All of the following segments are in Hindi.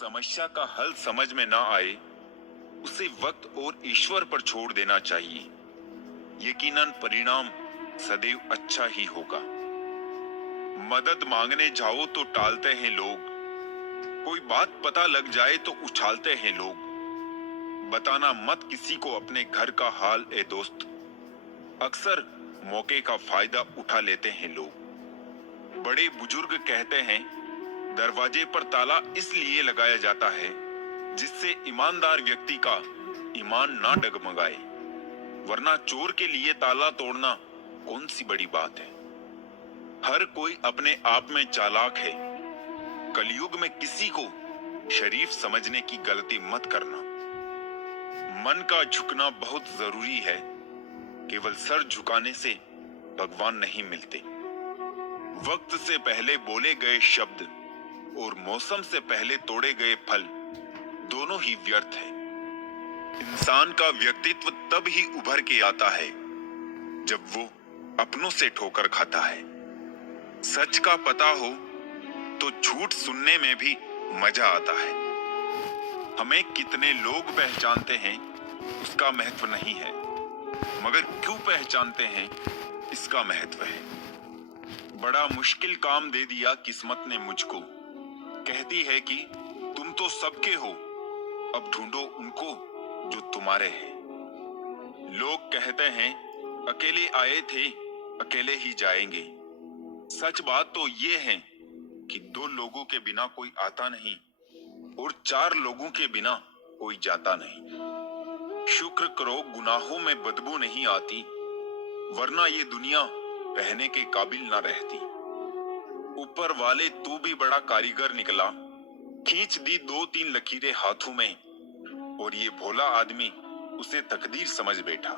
समस्या का हल समझ में ना आए, उसे वक्त और ईश्वर पर छोड़ देना चाहिए। यकीनन परिणाम सदैव अच्छा ही होगा। मदद मांगने जाओ तो टालते हैं लोग, कोई बात पता लग जाए तो उछालते हैं लोग। बताना मत किसी को अपने घर का हाल ए दोस्त, अक्सर मौके का फायदा उठा लेते हैं लोग। बड़े बुजुर्ग कहते हैं, दरवाजे पर ताला इसलिए लगाया जाता है जिससे ईमानदार व्यक्ति का ईमान ना डगमगाए, वरना चोर के लिए ताला तोड़ना कौन सी बड़ी बात है। हर कोई अपने आप में चालाक है। कलयुग में किसी को शरीफ समझने की गलती मत करना। मन का झुकना बहुत जरूरी है। केवल सर झुकाने से भगवान नहीं मिलते। वक्त से पहले बोले गए शब्द और मौसम से पहले तोड़े गए फल दोनों ही व्यर्थ है। इंसान का व्यक्तित्व तब ही उभर के आता है जब वो अपनों से ठोकर खाता है। सच का पता हो तो झूठ सुनने में भी मजा आता है। हमें कितने लोग पहचानते हैं उसका महत्व नहीं है, मगर क्यों पहचानते हैं इसका महत्व है। बड़ा मुश्किल काम दे दिया किस्मत ने मुझको, कहती है कि तुम तो सबके हो, अब ढूंढो उनको जो तुम्हारे हैं। लोग कहते हैं अकेले आए थे अकेले ही जाएंगे। सच बात तो ये है कि दो लोगों के बिना कोई आता नहीं और चार लोगों के बिना कोई जाता नहीं। शुक्र करो गुनाहों में बदबू नहीं आती, वरना ये दुनिया रहने के काबिल ना रहती। ऊपर वाले तू भी बड़ा कारीगर निकला, खींच दी दो तीन लकीरें हाथों में और ये भोला आदमी उसे तकदीर समझ बैठा।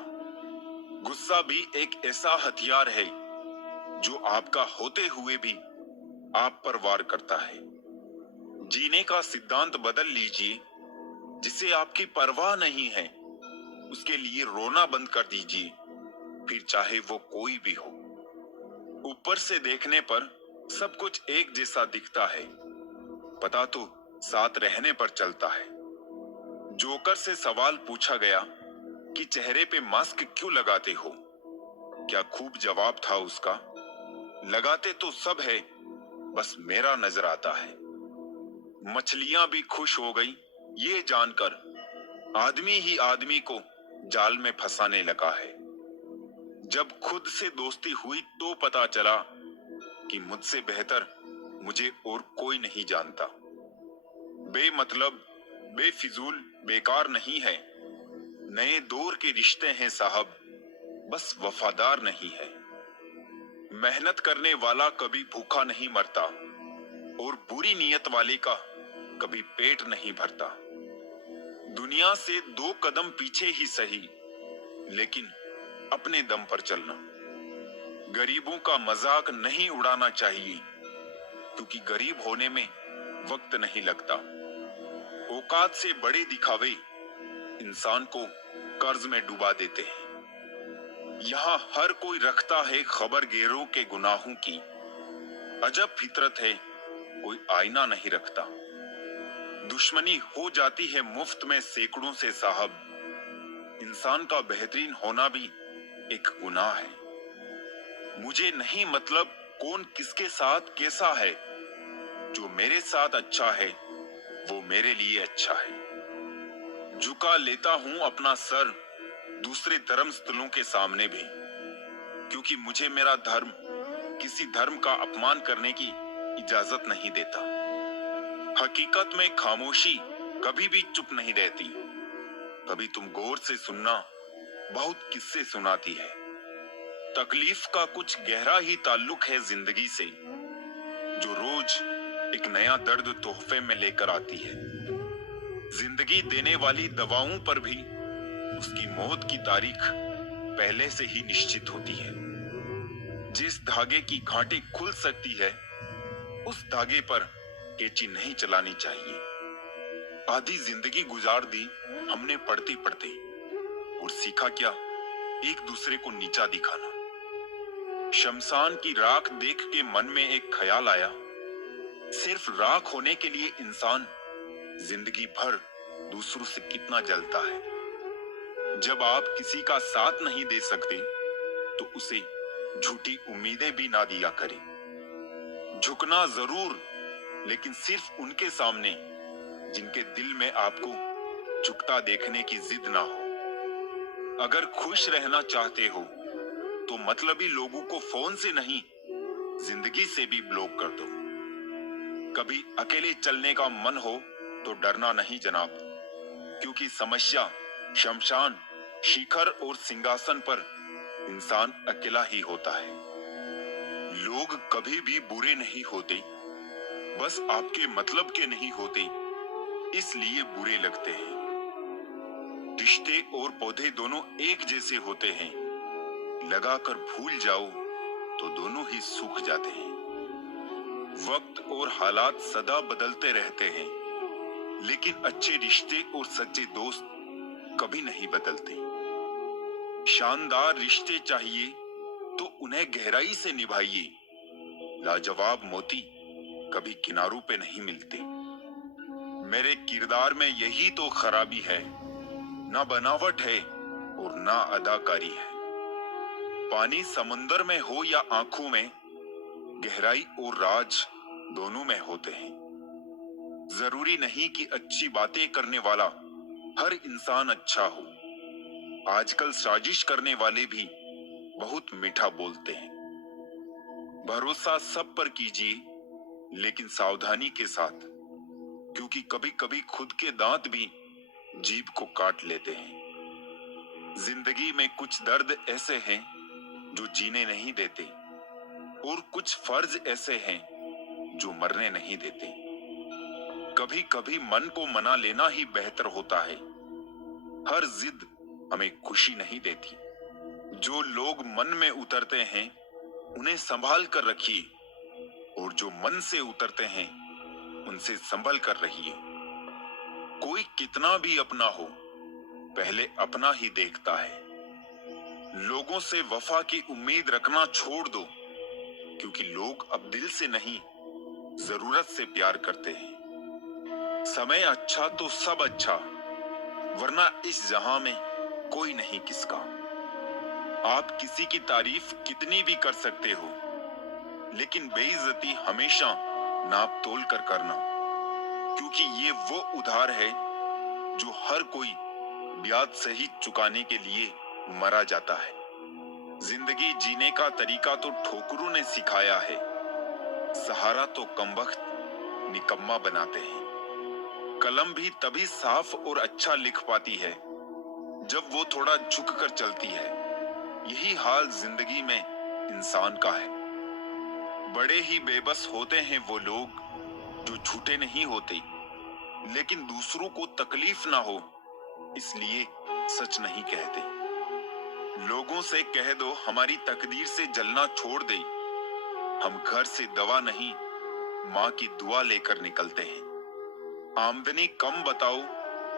गुस्सा भी एक ऐसा हथियार है जो आपका होते हुए भी आप पर वार करता है। जीने का सिद्धांत बदल लीजिए। जिसे आपकी परवाह नहीं है उसके लिए रोना बंद कर दीजिए, फिर चाहे वो कोई भी हो। ऊपर से देखने पर सब कुछ एक जैसा दिखता है, पता तो साथ रहने पर चलता है। जोकर से सवाल पूछा गया कि चेहरे पे मास्क क्यों लगाते हो? क्या खूब जवाब था उसका, लगाते तो सब है, बस मेरा नजर आता है। मछलियां भी खुश हो गई ये जानकर आदमी ही आदमी को जाल में फंसाने लगा है। जब खुद से दोस्ती हुई तो पता चला कि मुझसे बेहतर मुझे और कोई नहीं जानता। बेमतलब बेफिजूल बेकार नहीं है। नए दौर के रिश्ते हैं साहब, बस वफादार नहीं है। मेहनत करने वाला कभी भूखा नहीं मरता और बुरी नीयत वाले का कभी पेट नहीं भरता। दुनिया से दो कदम पीछे ही सही, लेकिन अपने दम पर चलना। गरीबों का मजाक नहीं उड़ाना चाहिए, क्योंकि गरीब होने में वक्त नहीं लगता। औकात से बड़े दिखावे इंसान को कर्ज में डुबा देते हैं। यहाँ हर कोई रखता है खबर गैरों के गुनाहों की। अजब फितरत है, कोई आईना नहीं रखता। दुश्मनी हो जाती है मुफ्त में सैकड़ों से साहब। इंसान का बेहतरीन होना भी एक गुनाह है। मुझे नहीं मतलब कौन किसके साथ कैसा है, जो मेरे साथ अच्छा है वो मेरे लिए अच्छा है। झुका लेता हूं अपना सर दूसरे धर्म स्थलों के सामने भी, क्योंकि मुझे मेरा धर्म किसी धर्म का अपमान करने की इजाजत नहीं देता। हकीकत में खामोशी कभी भी चुप नहीं रहती। कभी तुम गौर से सुनना बहुत किस्से सुनाती है। तकलीफ का कुछ गहरा ही ताल्लुक है जिंदगी से, जो रोज एक नया दर्द तोहफे में लेकर आती है। जिंदगी देने वाली दवाओं पर भी उसकी मौत की तारीख पहले से ही निश्चित होती है। जिस धागे की गांठें खुल सकती है उस धागे पर कैंची नहीं चलानी चाहिए। आधी जिंदगी गुजार दी हमने पढ़ते पढ़ते, और सीखा क्या, एक दूसरे को नीचा दिखाना। शमशान की राख देख के मन में एक ख्याल आया, सिर्फ राख होने के लिए इंसान जिंदगी भर दूसरों से कितना जलता है। जब आप किसी का साथ नहीं दे सकते तो उसे झूठी उम्मीदें भी ना दिया करें। झुकना जरूर, लेकिन सिर्फ उनके सामने जिनके दिल में आपको झुकता देखने की जिद ना हो। अगर खुश रहना चाहते हो तो मतलबी लोगों को फोन से नहीं, जिंदगी से भी ब्लॉक कर दो। कभी अकेले चलने का मन हो तो डरना नहीं जनाब, क्योंकि समस्या, शमशान, शिखर और सिंहासन पर इंसान अकेला ही होता है। लोग कभी भी बुरे नहीं होते, बस आपके मतलब के नहीं होते, इसलिए बुरे लगते हैं। रिश्ते और पौधे दोनों एक जैसे होते हैं, लगाकर भूल जाओ तो दोनों ही सूख जाते हैं। वक्त और हालात सदा बदलते रहते हैं, लेकिन अच्छे रिश्ते और सच्चे दोस्त कभी नहीं बदलते। शानदार रिश्ते चाहिए तो उन्हें गहराई से निभाइए। लाजवाब मोती कभी किनारों पे नहीं मिलते। मेरे किरदार में यही तो खराबी है, ना बनावट है और ना अदाकारी है। पानी समुंदर में हो या आंखों में, गहराई और राज दोनों में होते हैं। जरूरी नहीं कि अच्छी बातें करने वाला हर इंसान अच्छा हो। आजकल साजिश करने वाले भी बहुत मीठा बोलते हैं। भरोसा सब पर कीजिए, लेकिन सावधानी के साथ, क्योंकि कभी कभी खुद के दांत भी जीभ को काट लेते हैं। जिंदगी में कुछ दर्द ऐसे हैं जो जीने नहीं देते, और कुछ फर्ज ऐसे हैं जो मरने नहीं देते। कभी कभी मन को मना लेना ही बेहतर होता है। हर जिद हमें खुशी नहीं देती। जो लोग मन में उतरते हैं उन्हें संभाल कर रखिए, और जो मन से उतरते हैं उनसे संभल कर रहिए। कोई कितना भी अपना हो, पहले अपना ही देखता है। लोगों से वफा की उम्मीद रखना छोड़ दो, क्योंकि लोग अब दिल से नहीं, जरूरत से प्यार करते हैं। समय अच्छा तो सब अच्छा, वरना इस जहां में कोई नहीं किसका। आप किसी की तारीफ कितनी भी कर सकते हो, लेकिन बेइज्जती हमेशा नाप तोल कर करना, क्योंकि ये वो उधार है जो हर कोई ब्याज सही चुकाने के लिए मरा जाता है। जिंदगी जीने का तरीका तो ठोकरों ने सिखाया है, सहारा तो कमबख्त निकम्मा बनाते हैं। कलम भी तभी साफ और अच्छा लिख पाती है जब वो थोड़ा झुक कर चलती है। यही हाल जिंदगी में इंसान का है। बड़े ही बेबस होते हैं वो लोग जो झूठे नहीं होते, लेकिन दूसरों को तकलीफ ना हो इसलिए सच नहीं कहते। लोगों से कह दो हमारी तकदीर से जलना छोड़ दे, हम घर से दवा नहीं, माँ की दुआ लेकर निकलते हैं। आमदनी कम बताओ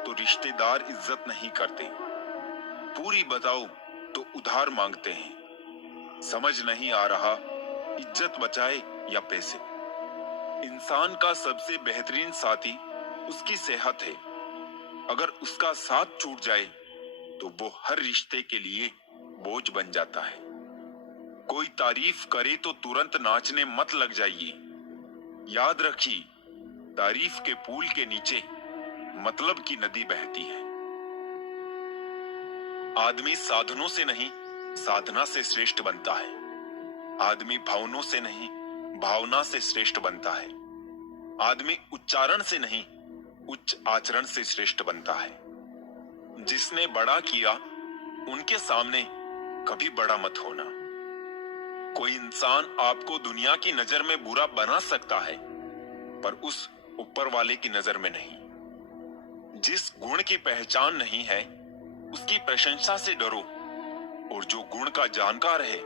तो रिश्तेदार इज्जत नहीं करते, पूरी बताओ तो उधार मांगते हैं। समझ नहीं आ रहा इज्जत बचाए या पैसे। इंसान का सबसे बेहतरीन साथी उसकी सेहत है। अगर उसका साथ छूट जाए तो वो हर रिश्ते के लिए बोझ बन जाता है। कोई तारीफ करे तो तुरंत नाचने मत लग जाइए। याद रखिए, तारीफ के पुल के नीचे मतलब की नदी बहती है। आदमी साधनों से नहीं, साधना से श्रेष्ठ बनता है। आदमी भावनों से नहीं, भावना से श्रेष्ठ बनता है। आदमी उच्चारण से नहीं, उच्च आचरण से श्रेष्ठ बनता है। जिसने बड़ा किया उनके सामने कभी बड़ा मत होना। कोई इंसान आपको दुनिया की नजर में बुरा बना सकता है, पर उस ऊपर वाले की नजर में नहीं। जिस गुण की पहचान नहीं है उसकी प्रशंसा से डरो, और जो गुण का जानकार है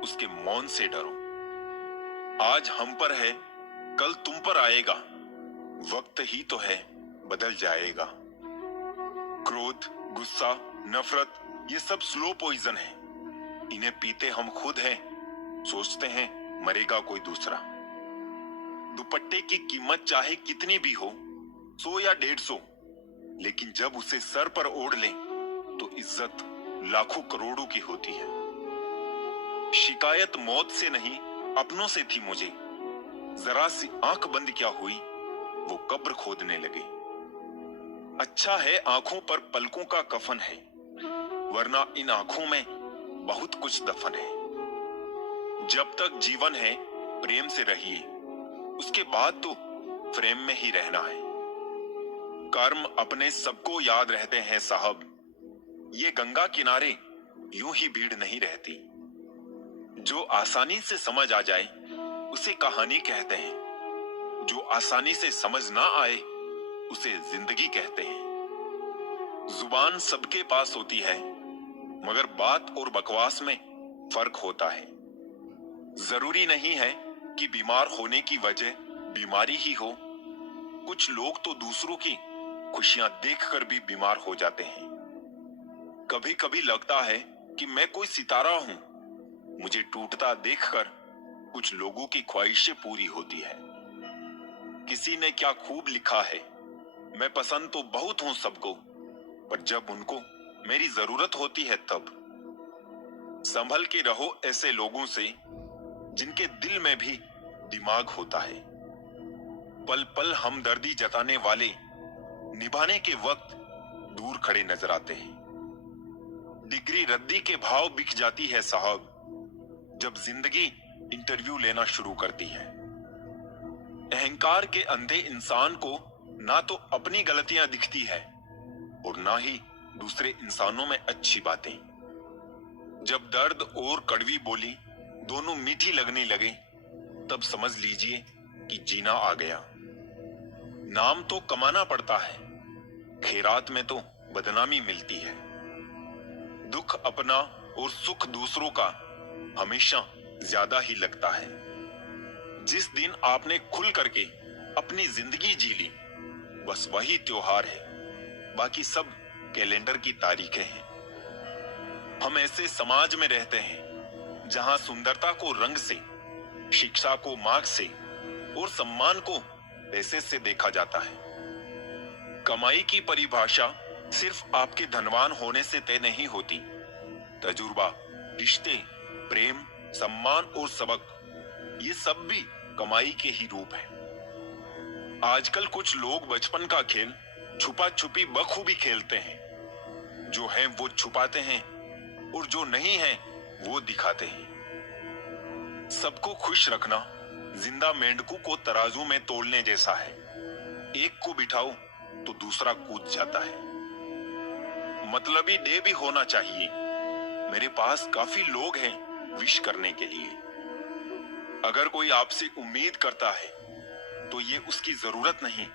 उसके मौन से डरो। आज हम पर है, कल तुम पर आएगा। वक्त ही तो है, बदल जाएगा। क्रोध, गुस्सा, नफरत ये सब स्लो पॉइजन है। इन्हें पीते हम खुद हैं, सोचते हैं मरेगा कोई दूसरा। दुपट्टे की कीमत चाहे कितनी भी हो, 100 या 150, लेकिन जब उसे सर पर ओढ़ लें तो इज्जत लाखों करोड़ों की होती है। शिकायत मौत से नहीं, अपनों से थी मुझे। जरा सी आंख बंद क्या हुई, वो कब्र खोदने लगे। अच्छा है आंखों पर पलकों का कफन है, वरना इन आंखों में बहुत कुछ दफन है। जब तक जीवन है प्रेम से रहिए, उसके बाद तो फ्रेम में ही रहना है। कर्म अपने सबको याद रहते हैं साहब, ये गंगा किनारे यूं ही भीड़ नहीं रहती। जो आसानी से समझ आ जाए उसे कहानी कहते हैं, जो आसानी से समझ ना आए उसे जिंदगी कहते हैं। जुबान सबके पास होती है, मगर बात और बकवास में फर्क होता है। जरूरी नहीं है कि बीमार होने की वजह बीमारी ही हो। कुछ लोग तो दूसरों की खुशियां देखकर भी बीमार हो जाते हैं। कभी कभी लगता है कि मैं कोई सितारा हूं, मुझे टूटता देखकर कुछ लोगों की ख्वाहिशें पूरी होती है। किसी ने क्या खूब लिखा है, मैं पसंद तो बहुत हूं सबको, पर जब उनको मेरी जरूरत होती है तब। संभल के रहो ऐसे लोगों से जिनके दिल में भी दिमाग होता है। पल पल हमदर्दी जताने वाले निभाने के वक्त दूर खड़े नजर आते हैं। डिग्री रद्दी के भाव बिक जाती है साहब, जब जिंदगी इंटरव्यू लेना शुरू करती है। अहंकार के अंधे इंसान को ना तो अपनी गलतियां दिखती है और ना ही दूसरे इंसानों में अच्छी बातें। जब दर्द और कड़वी बोली दोनों मीठी लगने लगे, तब समझ लीजिए कि जीना आ गया। नाम तो कमाना पड़ता है, खैरात में तो बदनामी मिलती है। दुख अपना और सुख दूसरों का हमेशा ज्यादा ही लगता है। जिस दिन आपने खुल करके अपनी जिंदगी जी ली, बस वही त्योहार है, बाकी सब कैलेंडर की तारीखें हैं। हम ऐसे समाज में रहते हैं जहां सुंदरता को रंग से, शिक्षा को मार्क्स से और सम्मान को पैसे से देखा जाता है। कमाई की परिभाषा सिर्फ आपके धनवान होने से तय नहीं होती। तजुर्बा, रिश्ते, प्रेम, सम्मान और सबक, ये सब भी कमाई के ही रूप हैं। आजकल कुछ लोग बचपन का खेल छुपा छुपी बखूबी खेलते हैं। जो है वो छुपाते हैं और जो नहीं है वो दिखाते हैं। सबको खुश रखना जिंदा मेंढकों को तराजू में तोलने जैसा है। एक को बिठाओ तो दूसरा कूद जाता है। मतलबी डे भी होना चाहिए। मेरे पास काफी लोग हैं विश करने के लिए। अगर कोई आपसे उम्मीद करता है तो ये उसकी जरूरत नहीं,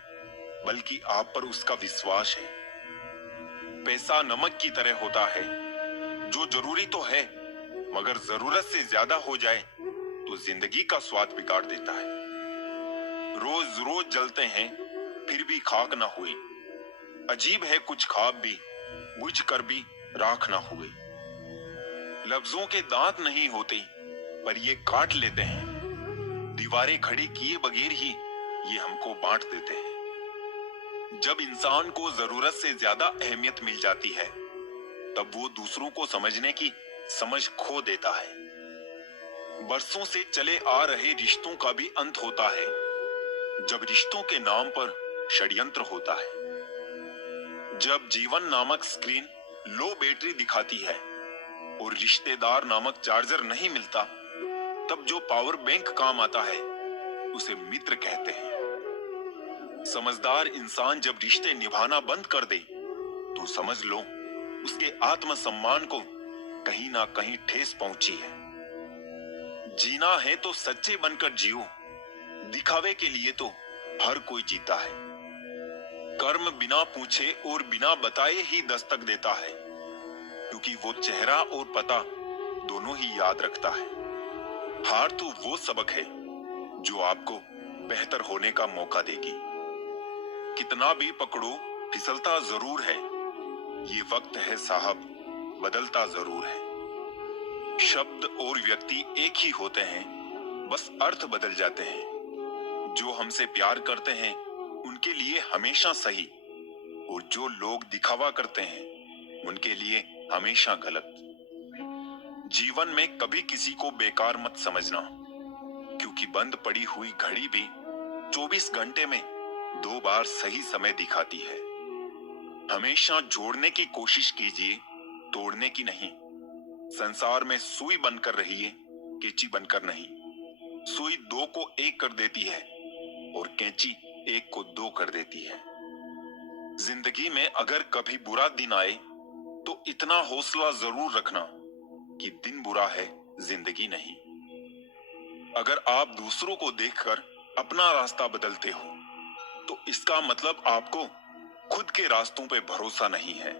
बल्कि आप पर उसका विश्वास है। पैसा नमक की तरह होता है, जो जरूरी तो है, मगर जरूरत से ज्यादा हो जाए तो जिंदगी का स्वाद बिगाड़ देता है। रोज रोज जलते हैं फिर भी खाक ना हुए। अजीब है कुछ ख्वाब भी बुझ कर भी राख ना हुए। लफ्जों के दांत नहीं होते, पर ये काट लेते हैं। दीवारें खड़ी किए बगैर ही ये हमको बांट देते हैं। जब इंसान को जरूरत से ज्यादा अहमियत मिल जाती है, तब वो दूसरों को समझने की समझ खो देता है। बरसों से चले आ रहे रिश्तों का भी अंत होता है, जब रिश्तों के नाम पर षड्यंत्र होता है। जब जीवन नामक स्क्रीन लो बैटरी दिखाती है और रिश्तेदार नामक चार्जर नहीं मिलता, तब जो पावर बैंक काम आता है उसे मित्र कहते हैं। समझदार इंसान जब रिश्ते निभाना बंद कर दे तो समझ लो उसके आत्मसम्मान को कहीं ना कहीं ठेस पहुंची है। जीना है तो सच्चे बनकर जियो, दिखावे के लिए तो हर कोई जीता है। कर्म बिना पूछे और बिना बताए ही दस्तक देता है, क्योंकि वो चेहरा और पता दोनों ही याद रखता है। हार तो वो सबक है जो आपको बेहतर होने का मौका देगी। कितना भी पकड़ो फिसलता जरूर है, ये वक्त है साहब बदलता जरूर है। शब्द और व्यक्ति एक ही होते हैं, बस अर्थ बदल जाते हैं। जो हमसे प्यार करते हैं उनके लिए हमेशा सही, और जो लोग दिखावा करते हैं उनके लिए हमेशा गलत। जीवन में कभी किसी को बेकार मत समझना, क्योंकि बंद पड़ी हुई घड़ी भी 24 घंटे में 2 बार सही समय दिखाती है। हमेशा जोड़ने की कोशिश कीजिए, तोड़ने की नहीं। संसार में सुई बनकर रहिए, कैंची बनकर नहीं। सुई 2 को 1 कर देती है और कैंची 1 को 2 कर देती है। जिंदगी में अगर कभी बुरा दिन आए तो इतना हौसला जरूर रखना कि दिन बुरा है, जिंदगी नहीं। अगर आप दूसरों को देखकर अपना रास्ता बदलते हो तो इसका मतलब आपको खुद के रास्तों पे भरोसा नहीं है।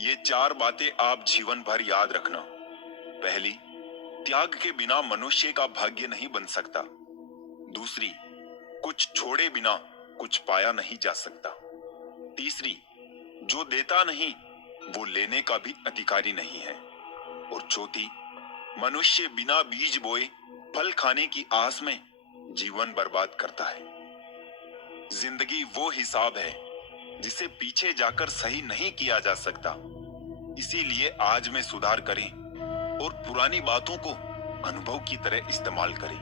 ये 4 बातें आप जीवन भर याद रखना। पहली, त्याग के बिना मनुष्य का भाग्य नहीं बन सकता। दूसरी, कुछ छोड़े बिना कुछ पाया नहीं जा सकता। तीसरी, जो देता नहीं वो लेने का भी अधिकारी नहीं है। और चौथी, मनुष्य बिना बीज बोए फल खाने की आस में जीवन बर्बाद करता है। जिंदगी वो हिसाब है जिसे पीछे जाकर सही नहीं किया जा सकता। इसीलिए आज में सुधार करें और पुरानी बातों को अनुभव की तरह इस्तेमाल करें।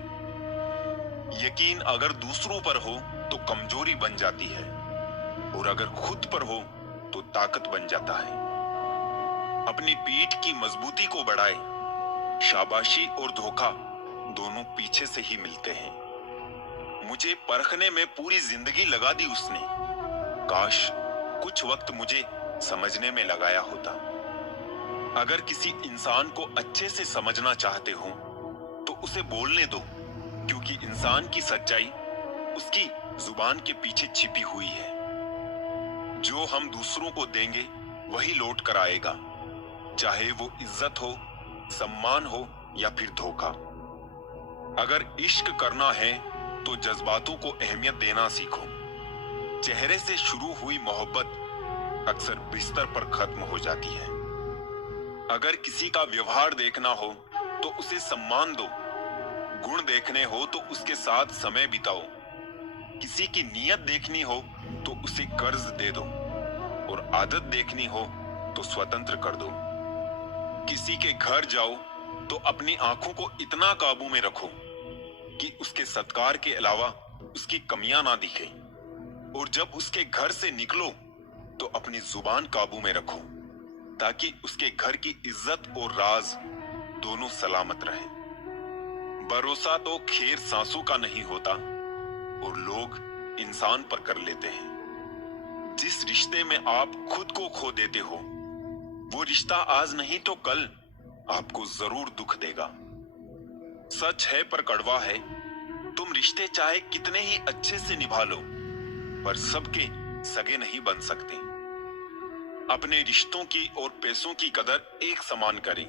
यकीन अगर दूसरों पर हो तो कमजोरी बन जाती है, और अगर खुद पर हो तो ताकत बन जाता है। अपनी पीठ की मजबूती को बढ़ाए। शाबाशी और धोखा दोनों पीछे से ही मिलते हैं। मुझे परखने में पूरी जिंदगी लगा दी उसने, काश कुछ वक्त मुझे समझने में लगाया होता। अगर किसी इंसान को अच्छे से समझना चाहते हो तो उसे बोलने दो, क्योंकि इंसान की सच्चाई उसकी जुबान के पीछे छिपी हुई है। जो हम दूसरों को देंगे वही लौट कर आएगा, चाहे वो इज्जत हो, सम्मान हो या फिर धोखा। अगर इश्क करना है तो जज्बातों को अहमियत देना सीखो। चेहरे से शुरू हुई मोहब्बत अक्सर बिस्तर पर खत्म हो जाती है। अगर किसी का व्यवहार देखना हो तो उसे सम्मान दो। गुण देखने हो तो उसके साथ समय बिताओ। किसी की नीयत देखनी हो तो उसे कर्ज दे दो, और आदत देखनी हो तो स्वतंत्र कर दो। किसी के घर जाओ तो अपनी आंखों को इतना काबू में रखो कि उसके सत्कार के अलावा उसकी कमियां ना दिखे, और जब उसके घर से निकलो तो अपनी जुबान काबू में रखो, ताकि उसके घर की इज्जत और राज दोनों सलामत रहे। भरोसा तो खैर सांसों का नहीं होता, और लोग इंसान पर कर लेते हैं। जिस रिश्ते में आप खुद को खो देते हो वो रिश्ता आज नहीं तो कल आपको जरूर दुख देगा। सच है पर कड़वा है, तुम रिश्ते चाहे कितने ही अच्छे से निभा लो पर सबके सगे नहीं बन सकते। अपने रिश्तों की और पैसों की कदर एक समान करें,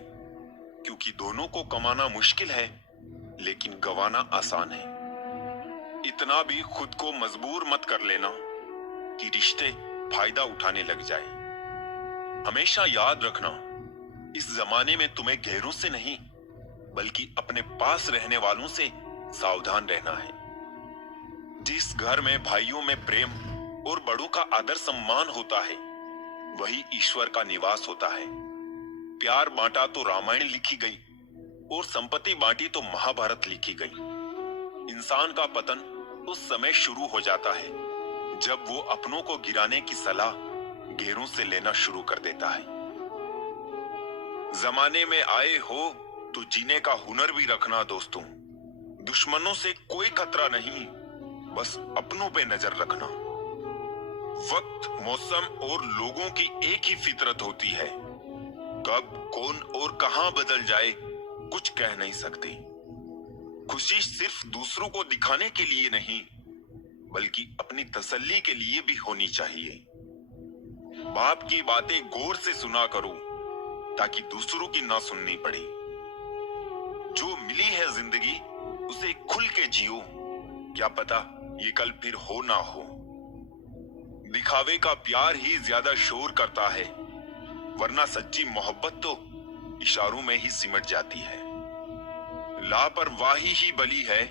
क्योंकि दोनों को कमाना मुश्किल है लेकिन गंवाना आसान है। इतना भी खुद को मजबूर मत कर लेना कि रिश्ते फायदा उठाने लग जाए। हमेशा याद रखना, इस जमाने में तुम्हें गैरों से नहीं बल्कि अपने पास रहने वालों से सावधान रहना है। जिस घर में भाइयों में प्रेम और बड़ों का आदर सम्मान होता है वही ईश्वर का निवास होता है। प्यार बांटा तो रामायण लिखी गई और संपत्ति बांटी तो महाभारत लिखी गई। इंसान का पतन उस समय शुरू हो जाता है जब वो अपनों को गिराने की सलाह गैरों से लेना शुरू कर देता है। जमाने में आए हो तो जीने का हुनर भी रखना दोस्तों। दुश्मनों से कोई खतरा नहीं, बस अपनों पे नजर रखना। वक्त, मौसम और लोगों की एक ही फितरत होती है। कब, कौन और कहां बदल जाए कुछ कह नहीं सकते। खुशी सिर्फ दूसरों को दिखाने के लिए नहीं बल्कि अपनी तसल्ली के लिए भी होनी चाहिए। बाप की बातें गौर से सुना करो ताकि दूसरों की ना सुननी पड़े। जो मिली है जिंदगी उसे खुल के जियो, क्या पता ये कल फिर हो ना हो। दिखावे का प्यार ही ज्यादा शोर करता है, वरना सच्ची मोहब्बत तो इशारों में ही सिमट जाती है। लापरवाही ही बली है,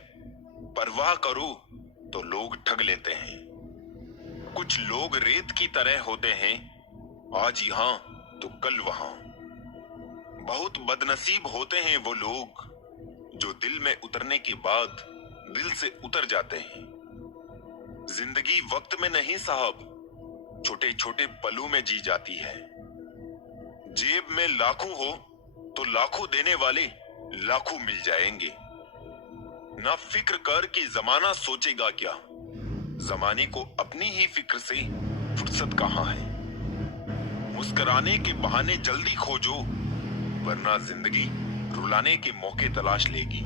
परवाह करो तो लोग ठग लेते हैं। कुछ लोग रेत की तरह होते हैं, आज यहाँ तो कल वहां। बहुत बदनसीब होते हैं वो लोग जो दिल में उतरने के बाद दिल से उतर जाते हैं। जिंदगी वक्त में नहीं साहब, छोटे छोटे पलों में जी जाती है। जेब में लाखों हो तो लाखों देने वाले लाखों मिल जाएंगे। ना फिक्र कर कि जमाना सोचेगा क्या, जमाने को अपनी ही फिक्र से फुर्सत कहां है। मुस्कुराने के बहाने जल्दी खोजो, वरना जिंदगी रुलाने के मौके तलाश लेगी।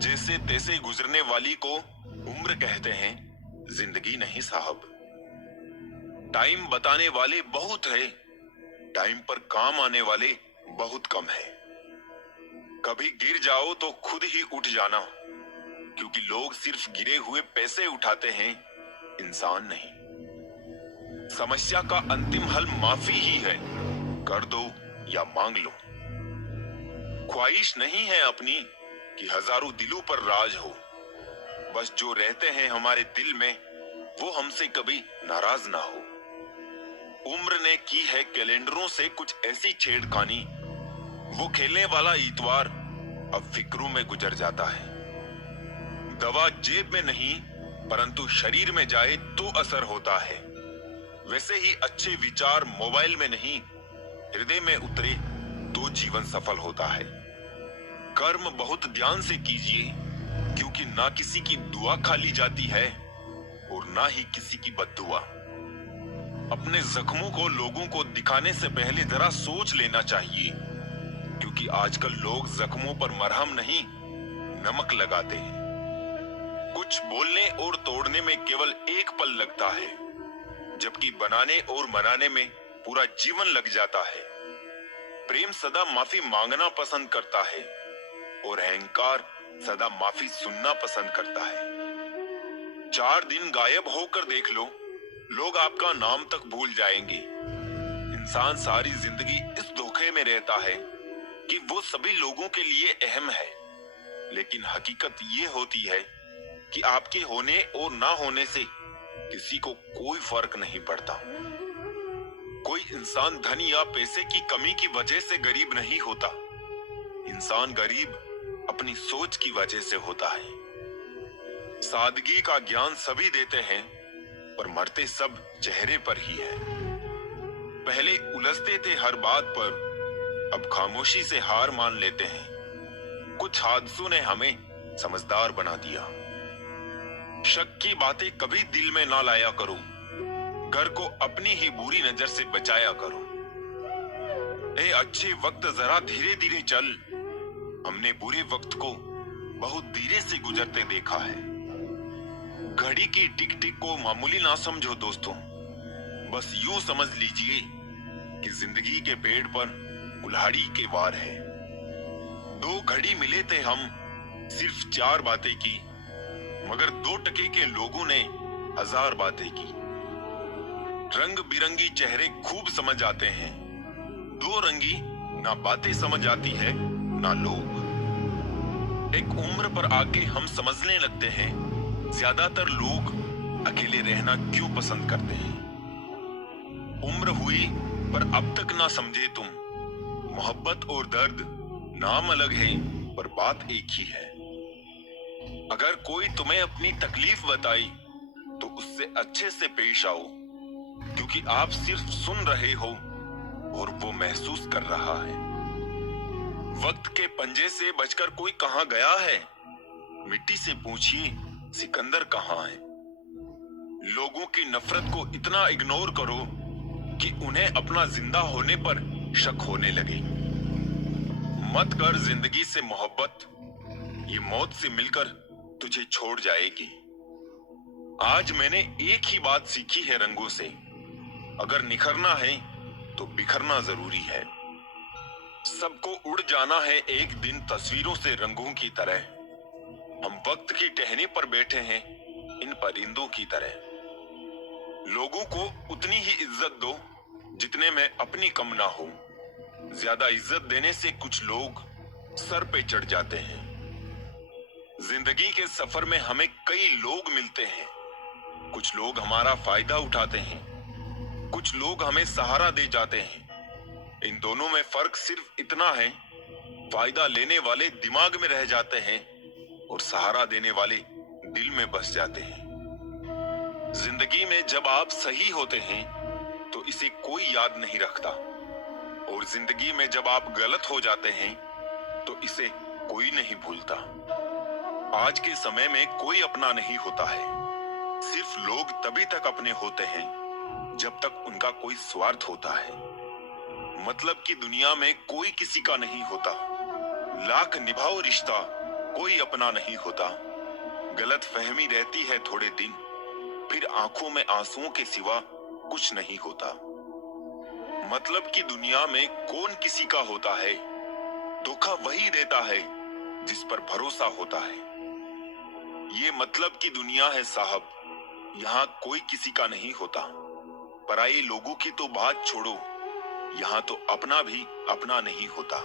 जैसे तैसे गुजरने वाली को उम्र कहते हैं, जिंदगी नहीं साहब। टाइम बताने वाले बहुत है, टाइम पर काम आने वाले बहुत कम है। कभी गिर जाओ तो खुद ही उठ जाना, क्योंकि लोग सिर्फ गिरे हुए पैसे उठाते हैं, इंसान नहीं। समस्या का अंतिम हल माफी ही है, कर दो या मांग लो। ख्वाहिश नहीं है अपनी कि हजारों दिलों पर राज हो, बस जो रहते हैं हमारे दिल में वो हमसे कभी नाराज ना हो। उम्र ने की है कैलेंडरों से कुछ ऐसी छेड़खानी, वो खेलने वाला इतवार अब फिक्रों में गुजर जाता है। दवा जेब में नहीं परंतु शरीर में जाए तो असर होता है। वैसे ही अच्छे विचार मोबाइल में नहीं हृदय में उतरे तो जीवन सफल होता है। कर्म बहुत ध्यान से कीजिए, क्योंकि ना किसी की दुआ खाली जाती है और ना ही किसी की बद्दुआ। अपने जख्मों को लोगों को दिखाने से पहले जरा सोच लेना चाहिए, क्योंकि आजकल लोग जख्मों पर मरहम नहीं नमक लगाते हैं। कुछ बोलने और तोड़ने में केवल एक पल लगता है, जबकि बनाने और मनाने में पूरा जीवन लग जाता है। प्रेम सदा माफी मांगना पसंद करता है और अहंकार सदा माफी सुनना पसंद करता है। 4 दिन गायब होकर देख लो, लोग आपका नाम तक भूल जाएंगे। इंसान सारी जिंदगी इस धोखे में रहता है कि वो सभी लोगों के लिए अहम है, लेकिन हकीकत ये होती है कि आपके होने और ना होने से किसी को कोई फर्क नहीं पड़ता। कोई इंसान धन या पैसे की कमी की वजह से गरीब नहीं होता, इंसान गरीब अपनी सोच की वजह से होता है। सादगी का ज्ञान सभी देते हैं, पर मरते सब चेहरे पर ही है। पहले उलझते थे हर बात पर, अब खामोशी से हार मान लेते हैं। कुछ हादसों ने हमें समझदार बना दिया। शक की बातें कभी दिल में ना लाया करो, घर को अपनी ही बुरी नजर से बचाया करो। ए अच्छे वक्त जरा धीरे धीरे चल, हमने बुरे वक्त को बहुत धीरे से गुजरते देखा है। घड़ी की टिक टिक को मामूली ना समझो दोस्तों, बस यूं समझ लीजिए कि जिंदगी के पेड़ पर कुल्हाड़ी के वार है। 2 घड़ी मिले थे हम, सिर्फ 4 बातें की, मगर 2 टके के लोगों ने 1000 बातें की। रंग बिरंगी चेहरे खूब समझ आते हैं, 2 रंगी ना बातें समझ आती है ना लोग। एक उम्र पर आके हम समझने लगते हैं, ज्यादातर लोग अकेले रहना क्यों पसंद करते हैं। उम्र हुई पर अब तक ना समझे तुम, मोहब्बत और दर्द नाम अलग है पर बात एक ही है। अगर कोई तुम्हें अपनी तकलीफ बताई तो उससे अच्छे से पेश आओ, क्योंकि आप सिर्फ सुन रहे हो और वो महसूस कर रहा है। वक्त के पंजे से बचकर कोई कहां गया है, मिट्टी से पूछिए सिकंदर कहां है। लोगों की नफरत को इतना इग्नोर करो कि उन्हें अपना जिंदा होने पर शक होने लगे। मत कर जिंदगी से मोहब्बत, ये मौत से मिलकर तुझे छोड़ जाएगी। आज मैंने एक ही बात सीखी है रंगों से, अगर निखरना है तो बिखरना जरूरी है। सबको उड़ जाना है एक दिन तस्वीरों से रंगों की तरह। हम वक्त की टहनी पर बैठे हैं इन परिंदों की तरह। लोगों को उतनी ही इज्जत दो जितने में अपनी कम ना हो। ज्यादा इज्जत देने से कुछ लोग सर पे चढ़ जाते हैं। जिंदगी के सफर में हमें कई लोग मिलते हैं, कुछ लोग हमारा फायदा उठाते हैं, कुछ लोग हमें सहारा दे जाते हैं। इन दोनों में फर्क सिर्फ इतना है, फायदा लेने वाले दिमाग में रह जाते हैं और सहारा देने वाले दिल में बस जाते हैं। जिंदगी में जब आप सही होते हैं तो इसे कोई याद नहीं रखता, और जिंदगी में जब आप गलत हो जाते हैं तो इसे कोई नहीं भूलता। आज के समय में कोई अपना नहीं होता है, सिर्फ लोग तभी तक अपने होते हैं जब तक उनका कोई स्वार्थ होता है। मतलब कि दुनिया में कोई किसी का नहीं होता, लाख निभाओ रिश्ता कोई अपना नहीं होता। गलत फहमी रहती है थोड़े दिन, फिर आंखों में आंसुओं के सिवा कुछ नहीं होता। मतलब कि दुनिया में कौन किसी का होता है, धोखा वही देता है जिस पर भरोसा होता है। ये मतलब की दुनिया है साहब, यहाँ कोई किसी का नहीं होता। पराये लोगों की तो बात छोड़ो, यहाँ तो अपना भी अपना नहीं होता।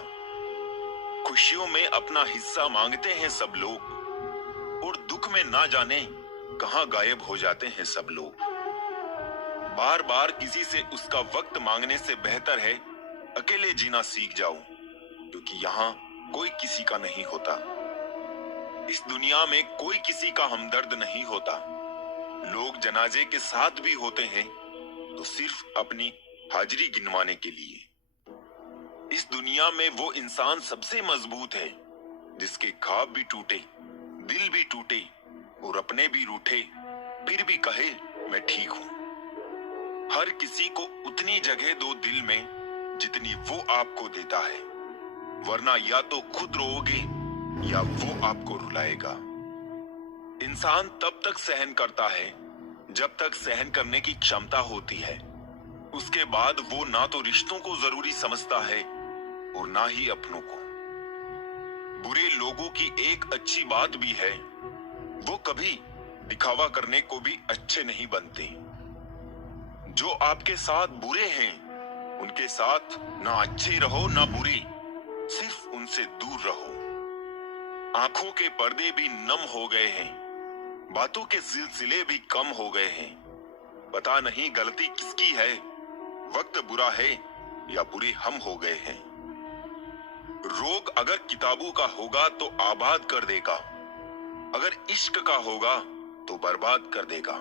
खुशियों में अपना हिस्सा मांगते हैं सब लोग, और दुख में ना जाने कहां गायब हो जाते हैं सब लोग। बार बार किसी से उसका वक्त मांगने से बेहतर है अकेले जीना सीख जाओ, क्योंकि यहाँ कोई किसी का नहीं होता। इस दुनिया में कोई किसी का हमदर्द नहीं होता। लोग जनाजे के साथ भी होते हैं तो सिर्फ अपनी हाजिरी गिनवाने के लिए। इस दुनिया में वो इंसान सबसे मजबूत है जिसके ख्वाब भी टूटे, दिल भी टूटे और अपने भी रूठे, फिर भी कहे मैं ठीक हूं। हर किसी को उतनी जगह दो दिल में जितनी वो आपको देता है, वरना या तो खुद रोओगे या वो आपको रुलाएगा। इंसान तब तक सहन करता है जब तक सहन करने की क्षमता होती है। उसके बाद वो ना तो रिश्तों को जरूरी समझता है और ना ही अपनों को। बुरे लोगों की एक अच्छी बात भी है, वो कभी दिखावा करने को भी अच्छे नहीं बनते। जो आपके साथ बुरे हैं उनके साथ ना अच्छे रहो ना बुरे, सिर्फ उनसे दूर रहो। आंखों के पर्दे भी नम हो गए हैं, बातों के सिलसिले भी कम हो गए हैं। पता नहीं गलती किसकी है, वक्त बुरा है या बुरे हम हो गए हैं। रोग अगर किताबों का होगा तो आबाद कर देगा, अगर इश्क का होगा तो बर्बाद कर देगा।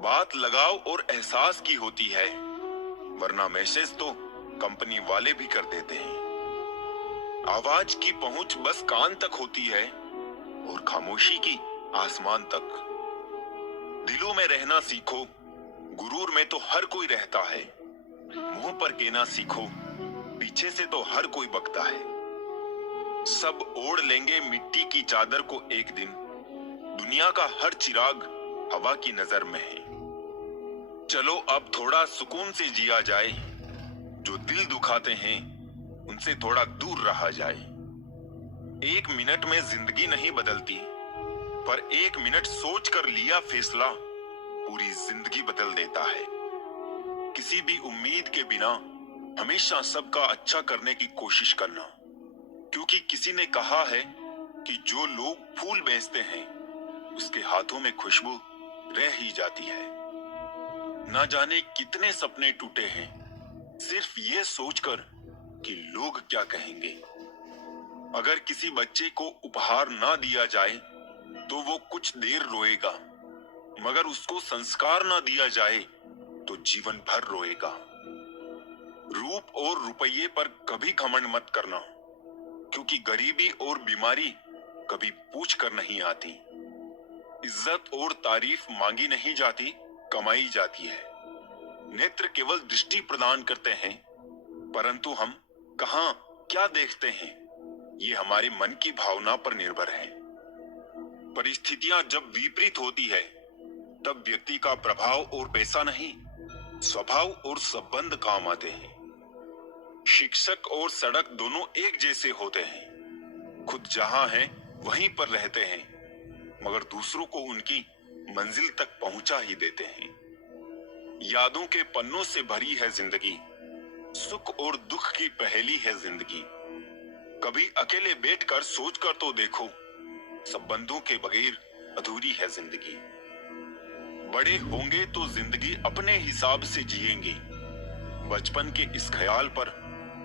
बात लगाव और एहसास की होती है, वरना मैसेज तो कंपनी वाले भी कर देते हैं। आवाज की पहुंच बस कान तक होती है और खामोशी की आसमान तक। दिलों में रहना सीखो, गुरूर में तो हर कोई रहता है। मुंह पर कहना सीखो, पीछे से तो हर कोई बकता है। सब ओढ़ लेंगे मिट्टी की चादर को एक दिन, दुनिया का हर चिराग हवा की नजर में है। चलो अब थोड़ा सुकून से जिया जाए, जो दिल दुखाते हैं उनसे थोड़ा दूर रहा जाए। एक मिनट में जिंदगी नहीं बदलती, पर एक मिनट सोच कर लिया फैसला पूरी जिंदगी बदल देता है। किसी भी उम्मीद के बिना हमेशा सबका अच्छा करने की कोशिश करना, क्योंकि किसी ने कहा है कि जो लोग फूल बेचते हैं उसके हाथों में खुशबू रह ही जाती है। ना जाने कितने सपने टूटे हैं सिर्फ ये सोचकर कि लोग क्या कहेंगे। अगर किसी बच्चे को उपहार ना दिया जाए तो वो कुछ देर रोएगा, मगर उसको संस्कार ना दिया जाए तो जीवन भर रोएगा। रूप और रुपये पर कभी घमंड मत करना, क्योंकि गरीबी और बीमारी कभी पूछ कर नहीं आती। इज्जत और तारीफ मांगी नहीं जाती, कमाई जाती है। नेत्र केवल दृष्टि प्रदान करते हैं, परंतु हम कहां क्या देखते हैं ये हमारे मन की भावना पर निर्भर है। परिस्थितियां जब विपरीत होती है तब व्यक्ति का प्रभाव और पैसा नहीं, स्वभाव और संबंध काम आते हैं। शिक्षक और सड़क दोनों एक जैसे होते हैं। खुद जहां हैं वहीं पर रहते हैं, मगर दूसरों को उनकी मंजिल तक पहुंचा ही देते हैं। यादों के पन्नों से भरी है जिंदगी, सुख और दुख की पहेली है जिंदगी। कभी अकेले बैठकर सोचकर तो देखो, संबंधों के बगैर अधूरी है जिंदगी। बड़े होंगे तो जिंदगी अपने हिसाब से जिएंगे। बचपन के इस ख्याल पर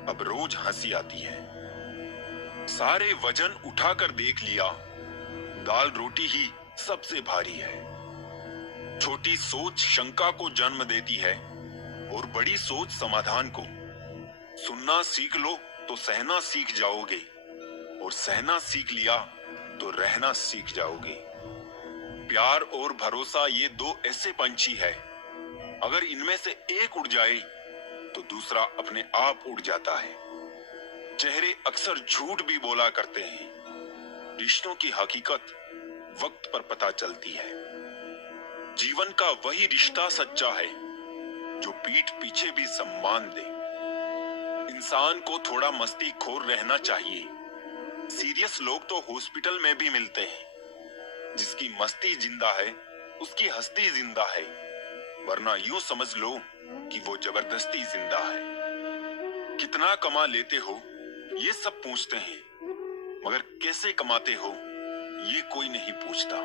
अब रोज हंसी आती है। सारे वजन उठाकर देख लिया, दाल रोटी ही सबसे भारी है। छोटी सोच शंका को जन्म देती है और बड़ी सोच समाधान को। सुनना सीख लो तो सहना सीख जाओगे, और सहना सीख लिया तो रहना सीख जाओगे। प्यार और भरोसा ये दो ऐसे पंछी है, अगर इनमें से एक उड़ जाए तो दूसरा अपने आप उड़ जाता है। चेहरे अक्सर झूठ भी बोला करते हैं। रिश्तों की हकीकत वक्त पर पता चलती है। जीवन का वही रिश्ता सच्चा है जो पीठ पीछे भी सम्मान दे। इंसान को थोड़ा मस्तीखोर रहना चाहिए। सीरियस लोग तो हॉस्पिटल में भी मिलते हैं। जिसकी मस्ती जिंदा है उसकी हस्ती जिंदा है, वरना यूं समझ लो कि वो जबरदस्ती जिंदा है। कितना कमा लेते हो ये सब पूछते हैं, मगर कैसे कमाते हो ये कोई नहीं पूछता।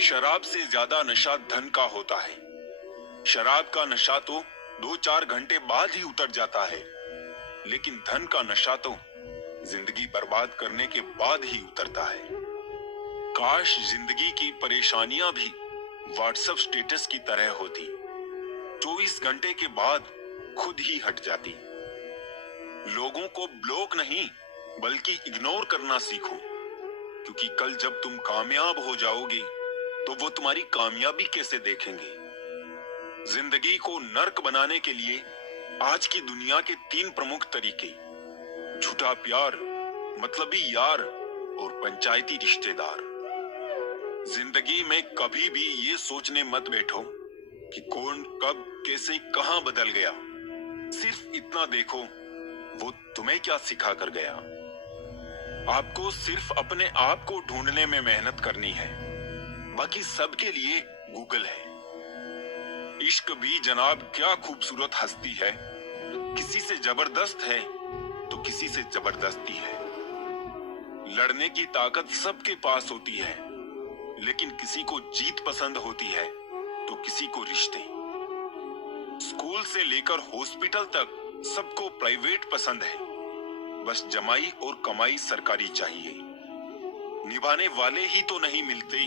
शराब से ज्यादा नशा धन का होता है। शराब का नशा तो 2-4 घंटे बाद ही उतर जाता है, लेकिन धन का नशा तो जिंदगी बर्बाद करने के बाद ही उतरता है। काश जिंदगी की परेशानियां भी व्हाट्सएप स्टेटस की तरह होती, 24 घंटे के बाद खुद ही हट जाती। लोगों को ब्लॉक नहीं बल्कि इग्नोर करना सीखो, क्योंकि कल जब तुम कामयाब हो जाओगे तो वो तुम्हारी कामयाबी कैसे देखेंगे। जिंदगी को नर्क बनाने के लिए आज की दुनिया के 3 प्रमुख तरीके: झूठा प्यार, मतलबी यार और पंचायती रिश्तेदार। जिंदगी में कभी भी ये सोचने मत बैठो कि कौन कब कैसे कहां बदल गया। सिर्फ इतना देखो वो तुम्हें क्या सिखा कर गया। आपको सिर्फ अपने आप को ढूंढने में मेहनत करनी है, बाकी सबके लिए गूगल है। इश्क भी जनाब क्या खूबसूरत हस्ती है, किसी से जबरदस्त है तो किसी से जबरदस्ती है। लड़ने की ताकत सबके पास होती है, लेकिन किसी को जीत पसंद होती है तो किसी को रिश्ते। स्कूल से लेकर हॉस्पिटल तक सबको प्राइवेट पसंद है, बस जमाई और कमाई सरकारी चाहिए। निभाने वाले ही तो नहीं मिलते,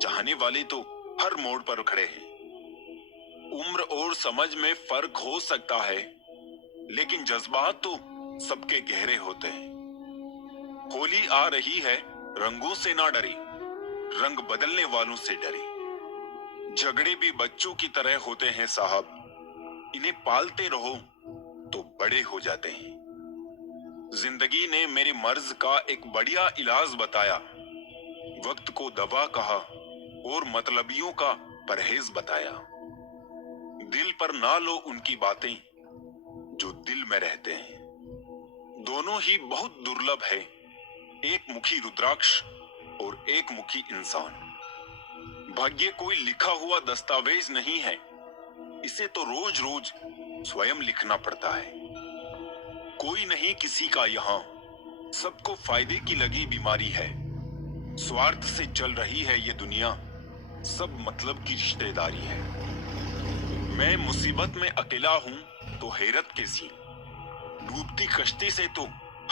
चाहने वाले तो हर मोड़ पर खड़े हैं। उम्र और समझ में फर्क हो सकता है, लेकिन जज्बात तो सबके गहरे होते हैं। होली आ रही है, रंगों से ना डरे, रंग बदलने वालों से डरे। झगड़े भी बच्चों की तरह होते हैं साहब, इन्हें पालते रहो तो बड़े हो जाते हैं। जिंदगी ने मेरे मर्ज का एक बढ़िया इलाज बताया। वक्त को दवा कहा और मतलबियों का परहेज बताया। दिल पर ना लो उनकी बातें जो दिल में रहते हैं। दोनों ही बहुत दुर्लभ है, एक मुखी रुद्राक्ष और एक मुखी इंसान। भाग्य कोई लिखा हुआ दस्तावेज नहीं है, इसे तो रोज रोज स्वयं लिखना पड़ता है। कोई नहीं किसी का यहाँ, सबको फायदे की लगी बीमारी है। स्वार्थ से चल रही है ये दुनिया, सब मतलब की रिश्तेदारी है। मैं मुसीबत में अकेला हूं तो हैरत कैसी, डूबती कश्ती से तो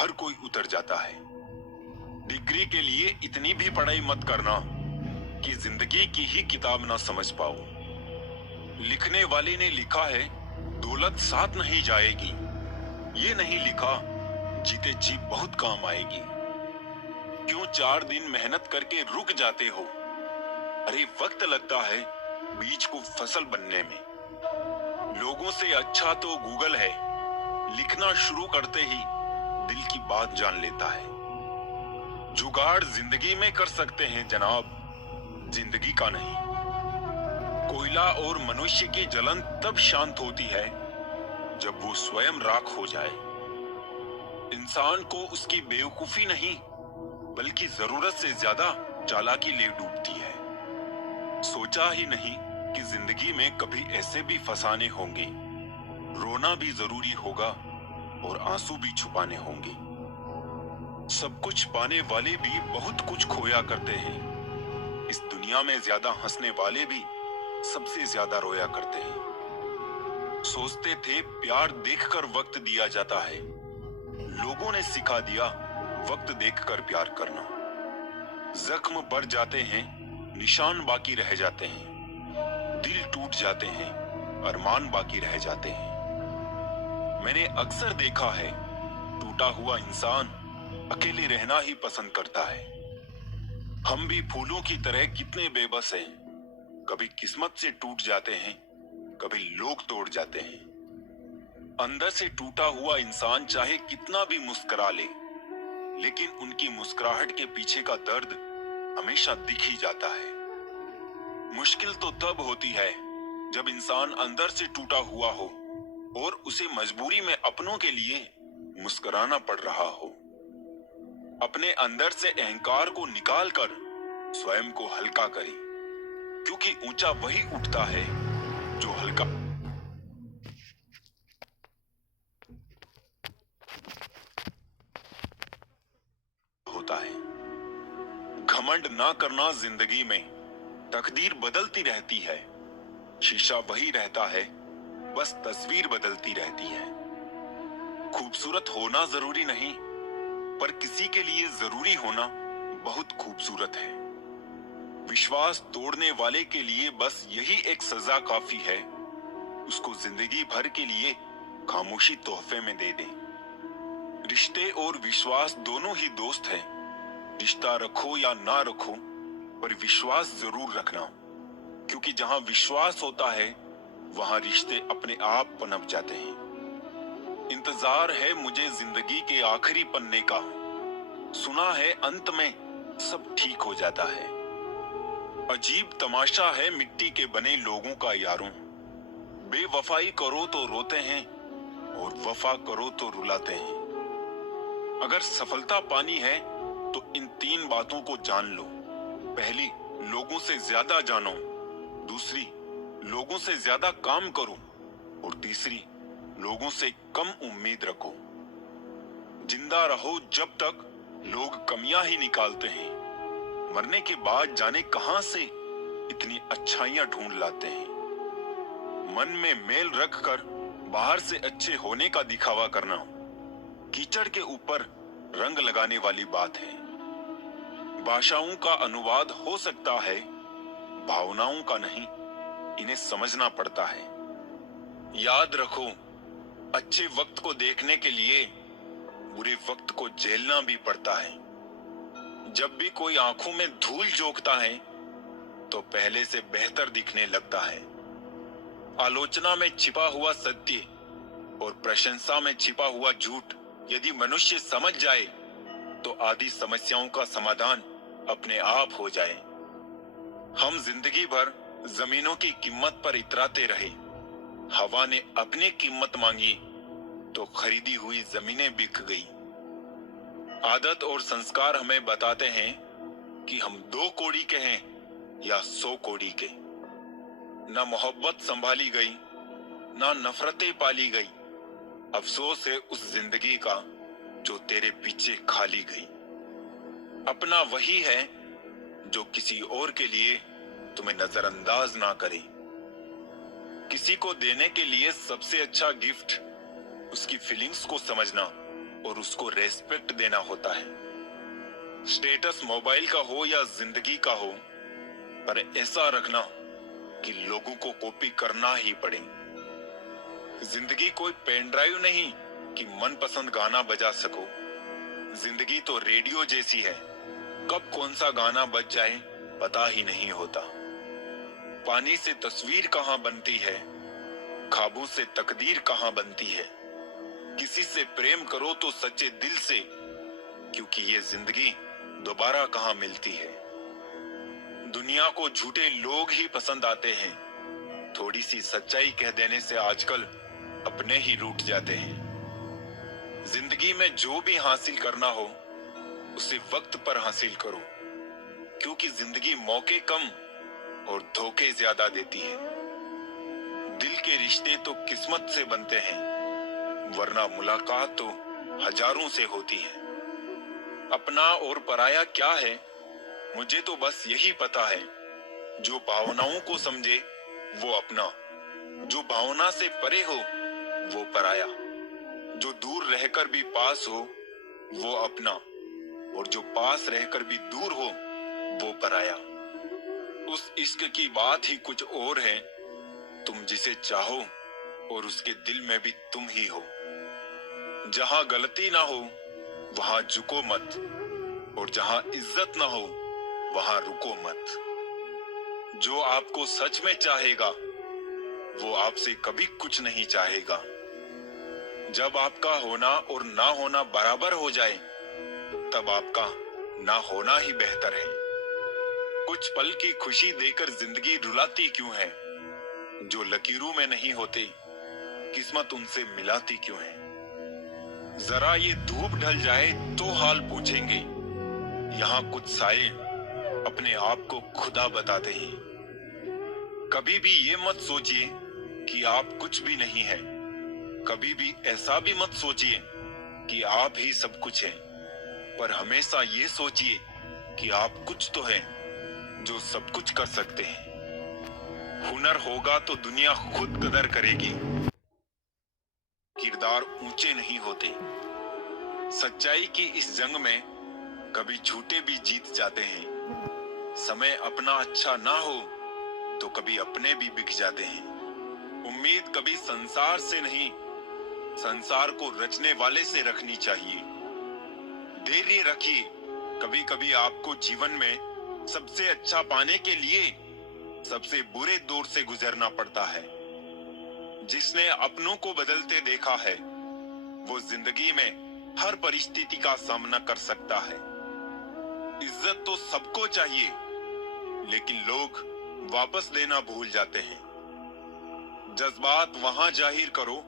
हर कोई उतर जाता है। डिग्री के लिए इतनी भी पढ़ाई मत करना कि जिंदगी की ही किताब ना समझ पाओ। लिखने वाले ने लिखा है दौलत साथ नहीं जाएगी, ये नहीं लिखा जीते जी बहुत काम आएगी। क्यों 4 दिन मेहनत करके रुक जाते हो? अरे वक्त लगता है बीज को फसल बनने में। लोगों से अच्छा तो गूगल है, लिखना शुरू करते ही दिल की बात जान लेता है। जुगाड़ जिंदगी में कर सकते हैं जनाब, जिंदगी का नहीं। कोयला और मनुष्य की जलन तब शांत होती है जब वो स्वयं राख हो जाए। इंसान को उसकी बेवकूफी नहीं बल्कि जरूरत से ज्यादा चालाकी ले डूबती है। सोचा ही नहीं कि जिंदगी में कभी ऐसे भी फसाने होंगे, रोना भी जरूरी होगा और आंसू भी छुपाने होंगे। सब कुछ पाने वाले भी बहुत कुछ खोया करते हैं, इस दुनिया में ज्यादा हंसने वाले भी सबसे ज्यादा रोया करते हैं। सोचते थे प्यार देखकर वक्त दिया जाता है, लोगों ने सिखा दिया वक्त देखकर प्यार करना। जख्म बढ़ जाते हैं, निशान बाकी रह जाते हैं, दिल टूट जाते हैं, अरमान बाकी रह जाते हैं। मैंने अक्सर देखा है टूटा हुआ इंसान अकेले रहना ही पसंद करता है। हम भी फूलों की तरह कितने बेबस हैं, कभी किस्मत से टूट जाते हैं, कभी लोग तोड़ जाते हैं। अंदर से टूटा हुआ इंसान चाहे कितना भी मुस्कुरा ले, लेकिन उनकी मुस्कुराहट के पीछे का दर्द हमेशा दिख ही जाता है। मुश्किल तो तब होती है जब इंसान अंदर से टूटा हुआ हो और उसे मजबूरी में अपनों के लिए मुस्कुराना पड़ रहा हो। अपने अंदर से अहंकार को निकालकर स्वयं को हल्का करें, क्योंकि ऊंचा वही उठता है जो हल्का होता है। घमंड ना करना जिंदगी में, तकदीर बदलती रहती है। शीशा वही रहता है, बस तस्वीर बदलती रहती है। खूबसूरत होना जरूरी नहीं, पर किसी के लिए जरूरी होना बहुत खूबसूरत है। विश्वास तोड़ने वाले के लिए बस यही एक सजा काफी है, उसको जिंदगी भर के लिए खामोशी तोहफे में दे दें। रिश्ते और विश्वास दोनों ही दोस्त हैं। रिश्ता रखो या ना रखो, पर विश्वास जरूर रखना, क्योंकि जहां विश्वास होता है वहां रिश्ते अपने आप पनप जाते हैं। इंतजार है मुझे जिंदगी के आखिरी पन्ने का, सुना है अंत में सब ठीक हो जाता है। अजीब तमाशा है मिट्टी के बने लोगों का यारों, बेवफाई करो तो रोते हैं और वफा करो तो रुलाते हैं। अगर सफलता पानी है तो इन 3 बातों को जान लो। पहली, लोगों से ज्यादा जानो। दूसरी, लोगों से ज्यादा काम करो। और तीसरी, लोगों से कम उम्मीद रखो। जिंदा रहो जब तक लोग कमियां ही निकालते हैं, मरने के बाद जाने कहां से इतनी अच्छाइयां ढूंढ लाते हैं। मन में मेल रखकर बाहर से अच्छे होने का दिखावा करना कीचड़ के ऊपर रंग लगाने वाली बात है। भाषाओं का अनुवाद हो सकता है, भावनाओं का नहीं, इन्हें समझना पड़ता है। याद रखो, अच्छे वक्त को देखने के लिए बुरे वक्त को झेलना भी पड़ता है। जब भी कोई आंखों में धूल झोंकता है तो पहले से बेहतर दिखने लगता है। आलोचना में छिपा हुआ सत्य और प्रशंसा में छिपा हुआ झूठ यदि मनुष्य समझ जाए तो आधी समस्याओं का समाधान अपने आप हो जाए। हम जिंदगी भर जमीनों की कीमत पर इतराते रहे, हवा ने अपनी कीमत मांगी तो खरीदी हुई जमीनें बिक गई। आदत और संस्कार हमें बताते हैं कि हम 2 कौड़ी के हैं या 100 कौड़ी के। ना मोहब्बत संभाली गई, ना नफरतें पाली गई। अफसोस है उस जिंदगी का जो तेरे पीछे खाली गई। अपना वही है जो किसी और के लिए तुम्हें नजरअंदाज ना करे। किसी को देने के लिए सबसे अच्छा गिफ्ट उसकी फीलिंग्स को समझना और उसको रेस्पेक्ट देना होता है। स्टेटस मोबाइल का हो या जिंदगी का हो, पर ऐसा रखना कि लोगों को कॉपी करना ही पड़े। जिंदगी कोई पेन ड्राइव नहीं कि मनपसंद गाना बजा सको। जिंदगी तो रेडियो जैसी है, कब कौन सा गाना बज जाए पता ही नहीं होता। पानी से तस्वीर कहां बनती है, ख्वाबों से तकदीर कहां बनती है। किसी से प्रेम करो तो सच्चे दिल से, क्योंकि ये जिंदगी दोबारा कहां मिलती है। दुनिया को झूठे लोग ही पसंद आते हैं, थोड़ी सी सच्चाई कह देने से आजकल अपने ही रूठ जाते हैं। जिंदगी में जो भी हासिल करना हो उसे वक्त पर हासिल करो, क्योंकि जिंदगी मौके कम और धोखे ज्यादा देती है। दिल के रिश्ते तो किस्मत से बनते हैं, वरना मुलाकात तो हजारों से होती है। अपना और पराया क्या है मुझे तो बस यही पता है, जो भावनाओं को समझे वो अपना, जो भावना से परे हो वो पराया, जो दूर रहकर भी पास हो वो अपना, और जो पास रहकर भी दूर हो वो पराया। उस इश्क की बात ही कुछ और है, तुम जिसे चाहो और उसके दिल में भी तुम ही हो। जहां गलती ना हो वहां झुको मत, और जहां इज्जत ना हो वहां रुको मत। जो आपको सच में चाहेगा वो आपसे कभी कुछ नहीं चाहेगा। जब आपका होना और ना होना बराबर हो जाए तब आपका ना होना ही बेहतर है। कुछ पल की खुशी देकर जिंदगी रुलाती क्यों है? जो लकीरों में नहीं होते किस्मत उनसे मिलाती क्यों है? जरा ये धूप ढल जाए तो हाल पूछेंगे, यहाँ कुछ साए अपने आप को खुदा बताते हैं। कभी भी ये मत सोचिए कि आप कुछ भी नहीं है, कभी भी ऐसा भी मत सोचिए कि आप ही सब कुछ है, पर हमेशा ये सोचिए कि आप कुछ तो है जो सब कुछ कर सकते हैं। हुनर होगा तो दुनिया खुद कदर करेगी। किरदार ऊंचे नहीं होते। सच्चाई की इस जंग में कभी झूठे भी जीत जाते हैं। समय अपना अच्छा ना हो तो कभी अपने भी बिक जाते हैं। उम्मीद कभी संसार से नहीं, संसार को रचने वाले से रखनी चाहिए। धैर्य रखिए, कभी कभी आपको जीवन में सबसे अच्छा पाने के लिए सबसे बुरे दौर से गुजरना पड़ता है। जिसने अपनों को बदलते देखा है वो जिंदगी में हर परिस्थिति का सामना कर सकता है। इज्जत तो सबको चाहिए, लेकिन लोग वापस देना भूल जाते हैं। जज्बात वहां जाहिर करो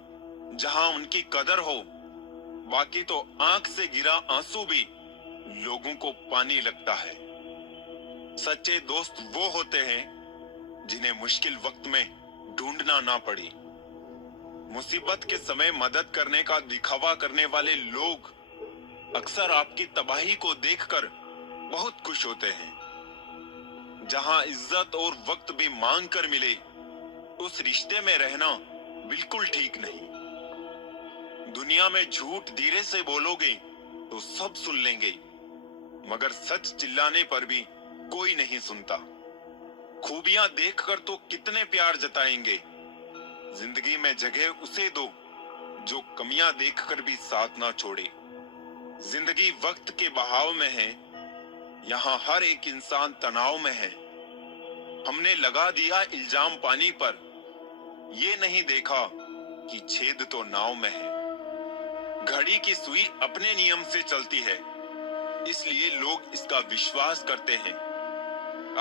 जहां उनकी कदर हो, बाकी तो आंख से गिरा आंसू भी लोगों को पानी लगता है। सच्चे दोस्त वो होते हैं जिन्हें मुश्किल वक्त में ढूंढना ना पड़े। मुसीबत के समय मदद करने का दिखावा करने वाले लोग अक्सर आपकी तबाही को देखकर बहुत खुश होते हैं। जहां इज्जत और वक्त भी मांग कर मिले, उस रिश्ते में रहना बिल्कुल ठीक नहीं। दुनिया में झूठ धीरे से बोलोगे तो सब सुन लेंगे, मगर सच चिल्लाने पर भी कोई नहीं सुनता। खूबियां देखकर तो कितने प्यार जताएंगे। जिंदगी में जगह उसे दो जो कमियां देखकर भी साथ ना छोड़े। जिंदगी वक्त के बहाव में है, यहाँ हर एक इंसान तनाव में है। हमने लगा दिया इल्जाम पानी पर, ये नहीं देखा कि छेद तो नाव में है। घड़ी की सुई अपने नियम से चलती है, इसलिए लोग इसका विश्वास करते हैं।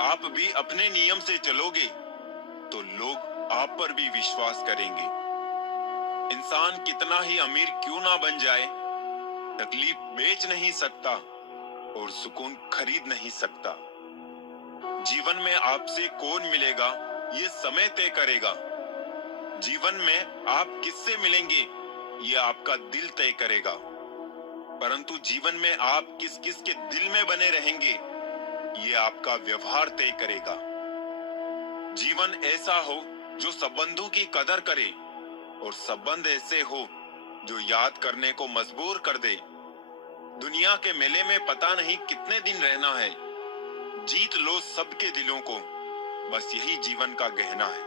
आप भी अपने नियम से चलोगे तो लोग आप पर भी विश्वास करेंगे। इंसान कितना ही अमीर क्यों ना बन जाए, तकलीफ बेच नहीं सकता और सुकून खरीद नहीं सकता। जीवन में आपसे कौन मिलेगा ये समय तय करेगा। जीवन में आप किससे मिलेंगे ये आपका दिल तय करेगा। परंतु जीवन में आप किस किस के दिल में बने रहेंगे ये आपका व्यवहार तय करेगा। जीवन ऐसा हो जो संबंधों की कदर करे, और संबंध ऐसे हो जो याद करने को मजबूर कर दे। दुनिया के मेले में पता नहीं कितने दिन रहना है, जीत लो सबके दिलों को, बस यही जीवन का गहना है।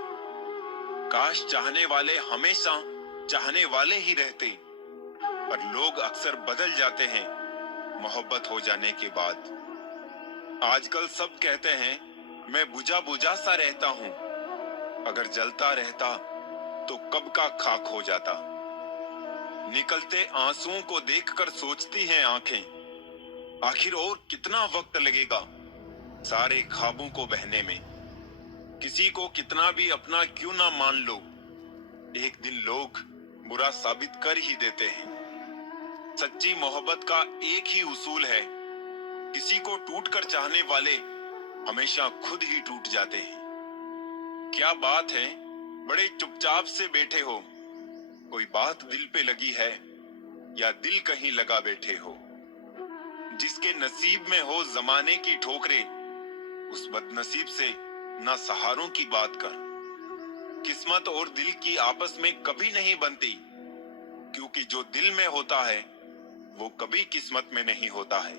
काश चाहने वाले हमेशा चाहने वाले ही रहते, पर लोग अक्सर बदल जाते हैं मोहब्बत हो जाने के बाद। आजकल सब कहते हैं मैं बुझा बुझा सा रहता हूं, अगर जलता रहता तो कब का खाक हो जाता। निकलते आंसुओं को देखकर सोचती हैं आंखें, आखिर और कितना वक्त लगेगा सारे ख्वाबों को बहने में। किसी को कितना भी अपना क्यों ना मान लो, एक दिन लोग बुरा साबित कर ही देते हैं। सच्ची मोहब्बत का एक ही उसूल है, किसी को टूट कर चाहने वाले हमेशा खुद ही टूट जाते हैं। क्या बात है, बड़े चुपचाप से बैठे हो, कोई बात दिल पे लगी है या दिल कहीं लगा बैठे हो। जिसके नसीब में हो जमाने की ठोकरें, उस बदनसीब से ना सहारों की बात कर। किस्मत और दिल की आपस में कभी नहीं बनती, क्योंकि जो दिल में होता है वो कभी किस्मत में नहीं होता है।